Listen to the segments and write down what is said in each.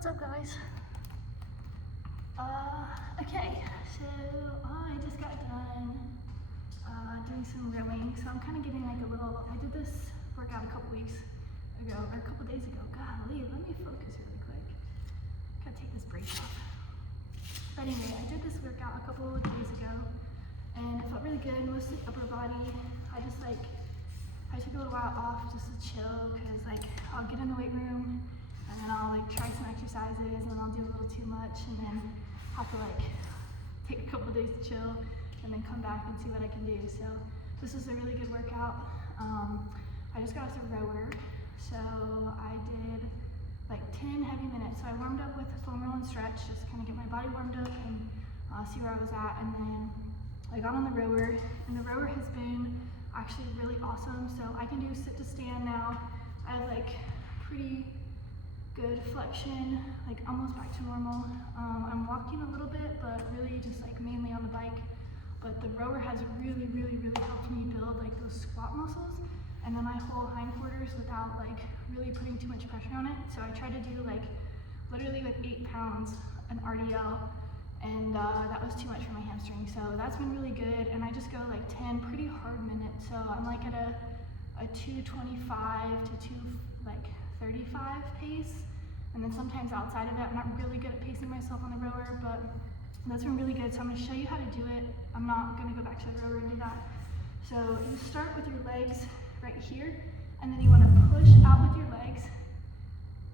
What's up, guys? Okay, so I just got done doing some rowing, so I'm kind of getting like a little, I did this workout a couple weeks ago, or a couple days ago. Golly, let me focus really quick. Gotta take this brace off. But anyway, I did this workout a couple of days ago, and it felt really good, mostly upper body. I took a little while off just to chill, because like I'll get in the weight room, and then I'll like try some exercises, and then I'll do a little too much, and then have to like take a couple days to chill, and then come back and see what I can do. So this was a really good workout. I just got off the rower, so I did like 10 heavy minutes. So I warmed up with a foam roll and stretch, just kind of get my body warmed up and see where I was at. And then I got on the rower, and the rower has been actually really awesome. So I can do sit to stand now. I have like pretty good flexion, like almost back to normal. I'm walking a little bit, but really just like mainly on the bike. But the rower has really helped me build like those squat muscles, and then my whole hindquarters without like really putting too much pressure on it. So I tried to do like literally with 8 pounds an RDL, and that was too much for my hamstring. So that's been really good, and I just go like 10 pretty hard minutes. So I'm like at a 225 to 235 pace, and then sometimes outside of it. I'm not really good at pacing myself on the rower, but that's been really good. So I'm going to show you how to do it. I'm not going to go back to the rower and do that. So you start with your legs right here, and then you want to push out with your legs,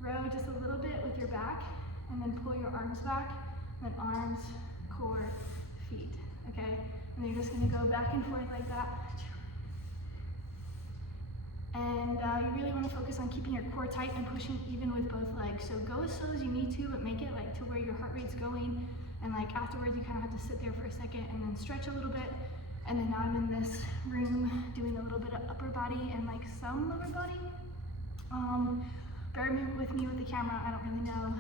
row just a little bit with your back, and then pull your arms back, and then arms, core, feet, okay? And then you're just going to go back and forth like that. And you really want to focus on keeping your core tight and pushing even with both legs. So go as slow as you need to, but make it like to where your heart rate's going. And like afterwards, you kind of have to sit there for a second and then stretch a little bit. And then now I'm in this room doing a little bit of upper body and like some lower body. Bear with me with the camera. I don't really know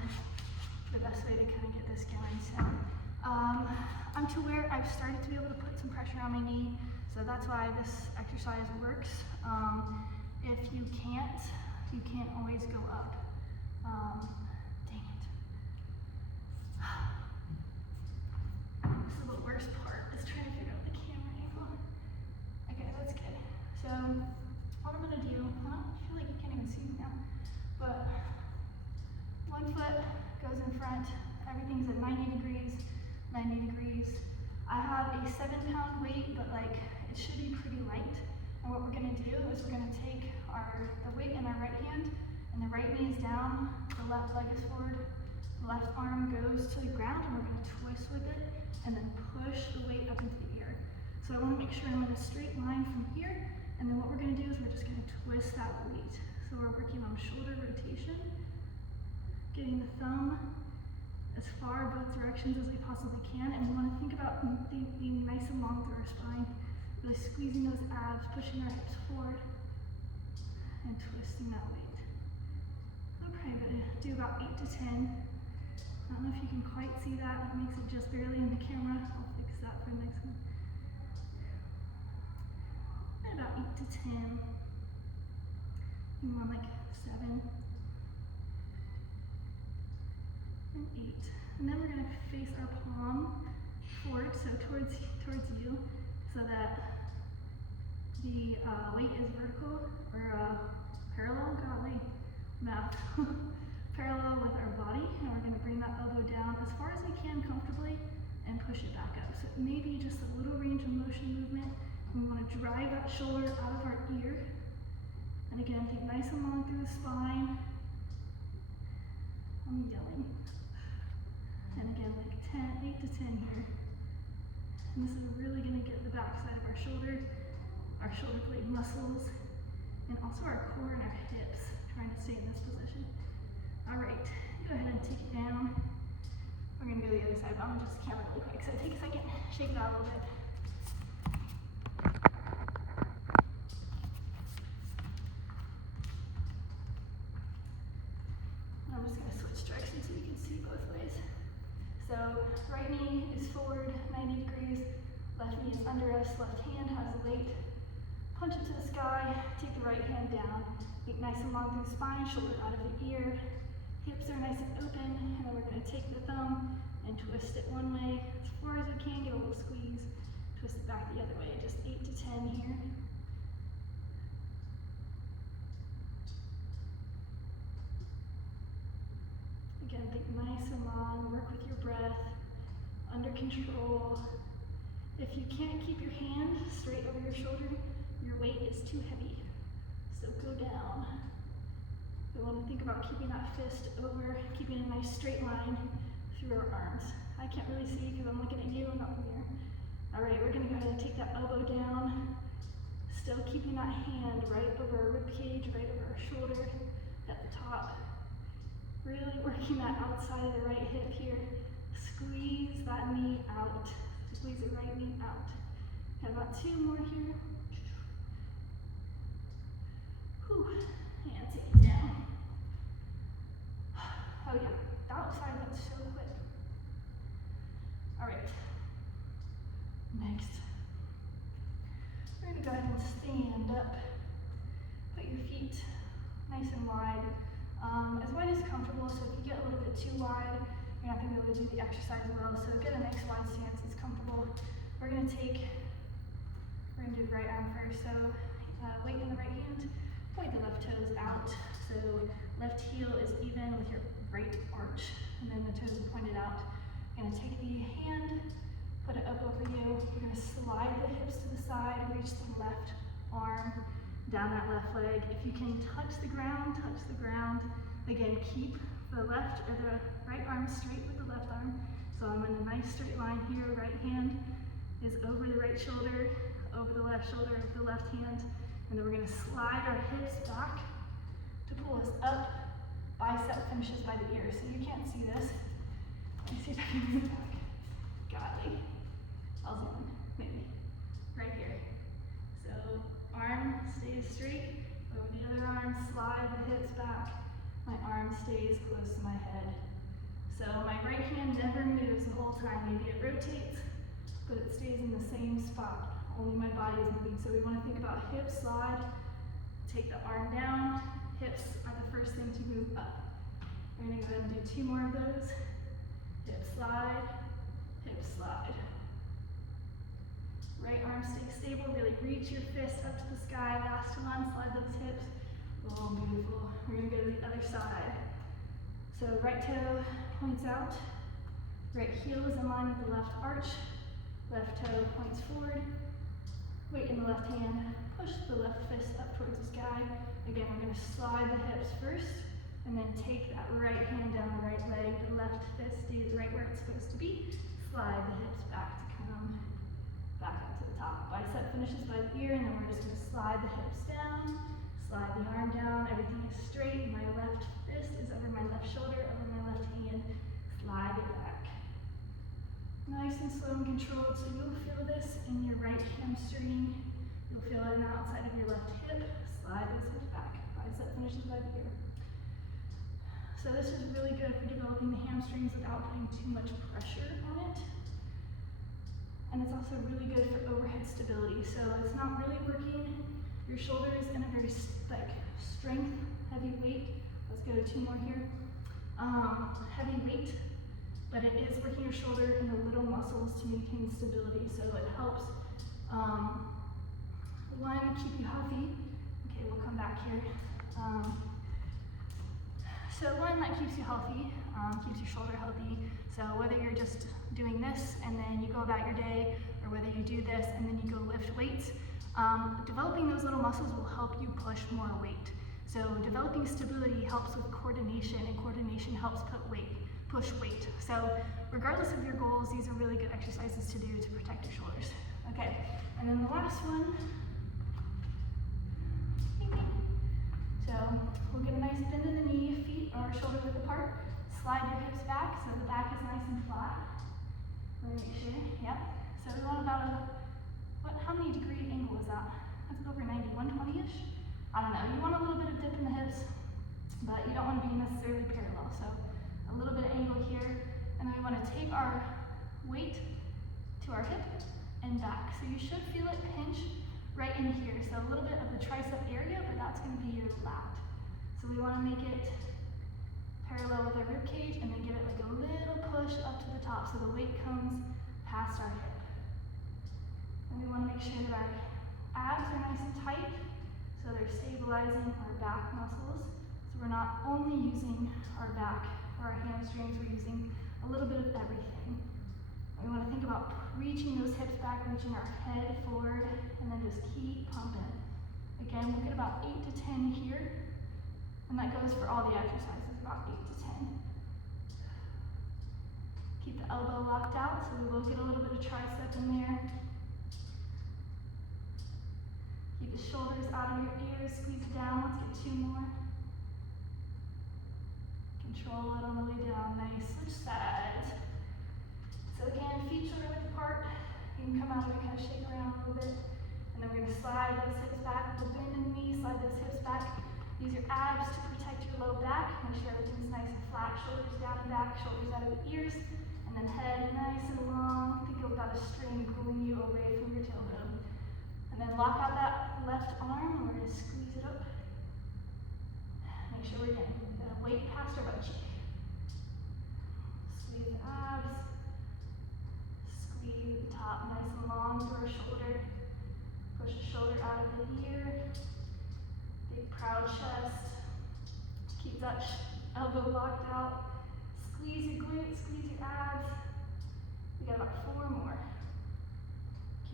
the best way to kind of get this going. So I'm to where I've started to be able to put some pressure on my knee. So that's why this exercise works. If you can't always go up. Dang it. This is the worst part, is trying to figure out the camera angle. Okay, that's good. So what I'm gonna do, I feel like you can't even see me now, but one foot goes in front, everything's at 90 degrees, 90 degrees. I have a 7-pound weight, but like it should be pretty light. And what we're gonna do is we're gonna take the weight in our right hand, and the right knee is down, the left leg is forward, the left arm goes to the ground, and we're gonna twist with it, and then push the weight up into the air. So I wanna make sure I'm in a straight line from here, and then what we're gonna do is we're just gonna twist that weight. So we're working on shoulder rotation, getting the thumb as far both directions as we possibly can, and we wanna think about being nice and long through our spine. Really squeezing those abs, pushing our hips forward, and twisting that weight. I'm probably going to do about 8 to 10. I don't know if you can quite see that. It makes it just barely in the camera. I'll fix that for the next one. And about 8 to 10. You want like 7. And 8. And then we're going to face our palm forward, so towards you, so that the weight is vertical or parallel, golly, math, parallel with our body, and we're gonna bring that elbow down as far as we can comfortably and push it back up. So maybe just a little range of motion movement. We wanna drive that shoulder out of our ear. And again, think nice and long through the spine. I'm yelling. And again, like 8 to 10 here. And this is really going to get the backside of our shoulder blade muscles, and also our core and our hips, trying to stay in this position. All right, go ahead and take it down. We're going to go to the other side, but I'm going to adjust the camera really quick. So take a second, shake it out a little bit. I'm just going to switch directions so you can see both ways. So right knee is forward, 90 degrees. Left knee is under us, left hand has the weight. Punch it to the sky, take the right hand down. Get nice and long through the spine, shoulder out of the ear. Hips are nice and open, and then we're going to take the thumb and twist it one way as far as we can, get a little squeeze, twist it back the other way, just 8 to 10 here. Again, think nice and long, work with your breath, under control. If you can't keep your hand straight over your shoulder, your weight is too heavy, so go down. We want to think about keeping that fist over, keeping a nice straight line through our arms. I can't really see because I'm looking at you and not there. All right, we're going to go ahead and take that elbow down, still keeping that hand right over our rib cage, right over our shoulder at the top. Really working that outside of the right hip here. Squeeze that knee out. Squeeze the right knee out. Got about 2 more here. Whew. And take it down. Oh yeah, that outside went so quick. All right. Next, we're gonna go ahead and stand up. Put your feet nice and wide. As comfortable, so if you get a little bit too wide, you're not going to be able to do the exercise well, so get a nice wide stance that's comfortable. We're going to do the right arm first, so weight in the right hand, point the left toes out, so left heel is even with your right arch, and then the toes are pointed out. You're going to take the hand, put it up over you, you're going to slide the hips to the side, reach the left arm down that left leg. If you can touch the ground, touch the ground. Again, keep the left or the right arm straight with the left arm. So I'm in a nice straight line here. Right hand is over the right shoulder, over the left shoulder, over the left hand. And then we're going to slide our hips back to pull us up. Bicep finishes by the ear. So you can't see this. Let me see if I can move it back. Golly. I'll zoom in, maybe. Right here. So arm stays straight. Over the other arm, slide the hips back. My arm stays close to my head. So my right hand never moves the whole time. Maybe it rotates, but it stays in the same spot. Only my body is moving. So we want to think about hip slide, take the arm down. Hips are the first thing to move up. We're going to go ahead and do 2 more of those. Hip slide, hip slide. Right arm stays stable. Really reach your fist up to the sky. Last one, slide those hips. Oh, beautiful. We're going to go to the other side. So right toe points out, right heel is in line with the left arch, left toe points forward, weight in the left hand, push the left fist up towards the sky. Again, we're going to slide the hips first, and then take that right hand down the right leg. The left fist stays right where it's supposed to be. Slide the hips back to come back up to the top. Bicep finishes by the ear, and then we're just going to slide the hips down. Slide the arm down, everything is straight. My left fist is over my left shoulder, over my left hand. Slide it back. Nice and slow and controlled, so you'll feel this in your right hamstring. You'll feel it on the outside of your left hip. Slide those hips back. Bicep finishes by the ear. So this is really good for developing the hamstrings without putting too much pressure on it. And it's also really good for overhead stability. So it's not really working your shoulders in a very strength, heavy weight. Let's go to 2 more here. Heavy weight, but it is working your shoulder and the little muscles to maintain stability. So it helps, one, keep you healthy. Okay, we'll come back here. So one, that keeps you healthy, keeps your shoulder healthy. So whether you're just doing this and then you go about your day, or whether you do this and then you go lift weights, developing those little muscles will help you push more weight. So developing stability helps with coordination, and coordination helps push weight. So regardless of your goals, these are really good exercises to do to protect your shoulders. Okay, and then the last one. So we'll get a nice bend in the knee, feet are shoulder width apart. Slide your hips back so the back is nice and flat. Make sure, yep. So we want about how many degree angle is that? That's over 90, 120-ish? I don't know. You want a little bit of dip in the hips, but you don't want to be necessarily parallel. So a little bit of angle here, and then we want to take our weight to our hip and back. So you should feel it pinch right in here. So a little bit of the tricep area, but that's going to be your lat. So we want to make it parallel rib cage and then give it like a little push up to the top so the weight comes past our hip. And we want to make sure that our abs are nice and tight so they're stabilizing our back muscles. So we're not only using our back or our hamstrings, we're using a little bit of everything. We want to think about reaching those hips back, reaching our head forward, and then just keep pumping. Again, we'll get about 8 to 10 here, and that goes for all the exercises, about 8 to 10. Keep the elbow locked out, so we will get a little bit of tricep in there. Keep the shoulders out of your ears, squeeze it down. Let's get 2 more. Control it on the way down. Nice. Switch sides. So again, feet shoulder width apart. You can come out of it, kind of shake around a little bit. And then we're going to slide those hips back. We'll bend in the knee, slide those hips back. Use your abs to protect your low back. Make sure everything's nice and flat. Shoulders down and back, shoulders out of the ears. And then head nice and long. Think about a string pulling you away from your tailbone. And then lock out that left arm. We're going to squeeze it up. Make sure we're getting the weight past our butt cheek. Squeeze the abs. Squeeze the top nice and long through our shoulder. Push the shoulder out of the ear. Big proud chest. Keep that elbow locked out. Squeeze your glutes, squeeze your abs. We got about 4 more.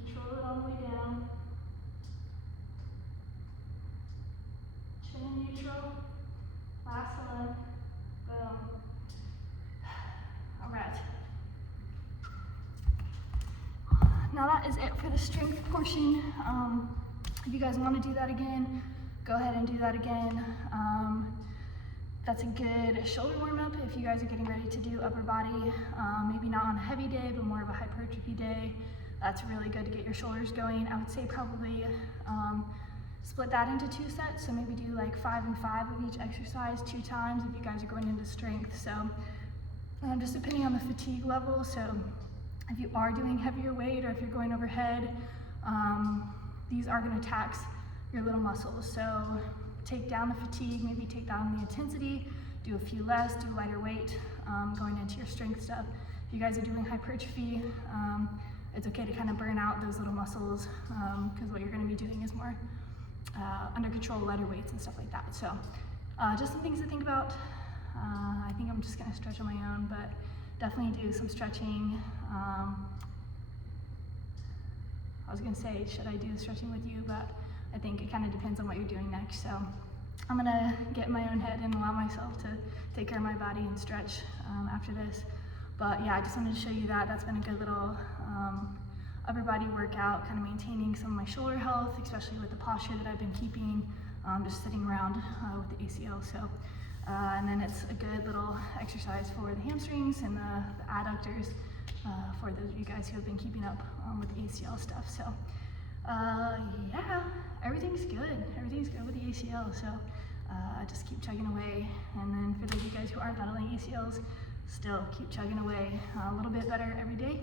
Control it all the way down. Chin neutral. Last one. Boom. All right. Now that is it for the strength portion. If you guys want to do that again, go ahead and do that again. That's a good shoulder warm up if you guys are getting ready to do upper body. Maybe not on a heavy day, but more of a hypertrophy day. That's really good to get your shoulders going. I would say probably split that into 2 sets. So maybe do like 5 and 5 of each exercise 2 times if you guys are going into strength. So just depending on the fatigue level. So if you are doing heavier weight or if you're going overhead, these are going to tax your little muscles. So take down the fatigue, maybe take down the intensity, do a few less, do lighter weight going into your strength stuff. If you guys are doing hypertrophy, it's okay to kind of burn out those little muscles because what you're going to be doing is more under control, lighter weights and stuff like that. So just some things to think about. I think I'm just going to stretch on my own, but definitely do some stretching. I was going to say, should I do the stretching with you? But I think it kind of depends on what you're doing next. So I'm going to get in my own head and allow myself to take care of my body and stretch after this. But yeah, I just wanted to show you that. That's been a good little upper body workout, kind of maintaining some of my shoulder health, especially with the posture that I've been keeping, just sitting around with the ACL. So, and then it's a good little exercise for the hamstrings and the adductors for those of you guys who have been keeping up with the ACL stuff. So yeah, everything's good. Everything's good with the ACL. So just keep chugging away. And then for those of you guys who are battling ACLs, still keep chugging away a little bit better every day.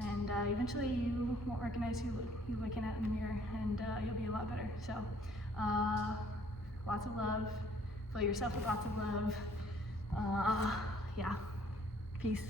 And eventually you won't recognize who you're looking at in the mirror, and you'll be a lot better. So lots of love. Fill yourself with lots of love. Yeah. Peace.